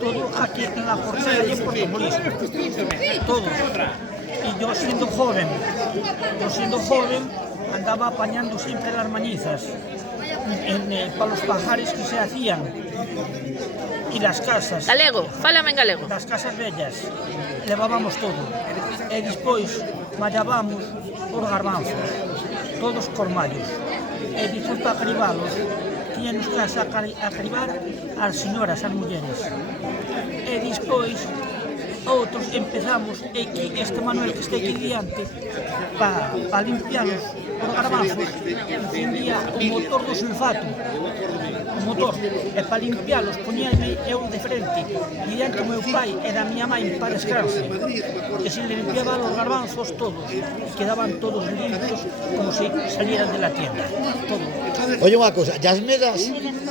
Todo aquí en la Portela y en Puerto Morisco. Todo. Y yo siendo joven, andaba apañando siempre las mañizas para los pajares que se hacían y las casas. Galego, fálame en galego. Das casas bellas, levábamos todo. E despois mallábamos os garbanzos, todos cormallos. E despois para cribalos, tiñanos que acribar as señoras, as mulleres. E despois outros empezamos, e que este Manuel que está aquí diante, para limpialos os garbanzos, encendía o motor do sulfato, o motor, e para limpialos poñíame eu de frente, e diante o meu pai e da miña mãe para descanse, e se le limpiaba os garbanzos todos, quedaban todos limpios como se salieran de la tienda, todo. Oye, unha cosa, e as medas?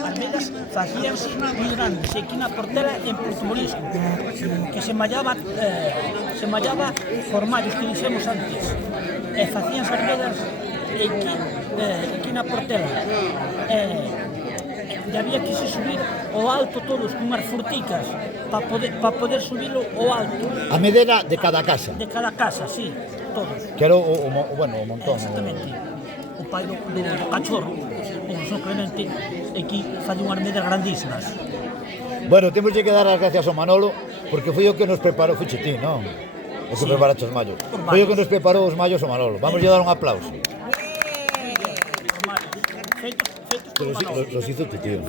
As medas facíanse moi grandes, aquí na Portela e en Puerto Morisco, que se mallaba formallos que dixemos antes, e facíanse as medas aquí na Portela. E había que se subir ao alto todos con unhas furticas para poder subilo ao alto. A medera de cada casa. De cada casa, sí, todos. Que era o montón. Exactamente. O pai do cachorro, o José Clemente, aquí facía unhas medas grandísimas. Bueno, temos que dar as gracias ao Manolo, porque foi o que nos preparou, fuche ti, non? O que preparaste os mallos. Foi o que nos preparou os mallos o Manolo. Vamos a dar un aplauso. Feitos por Manolo. Los hizo tu tío.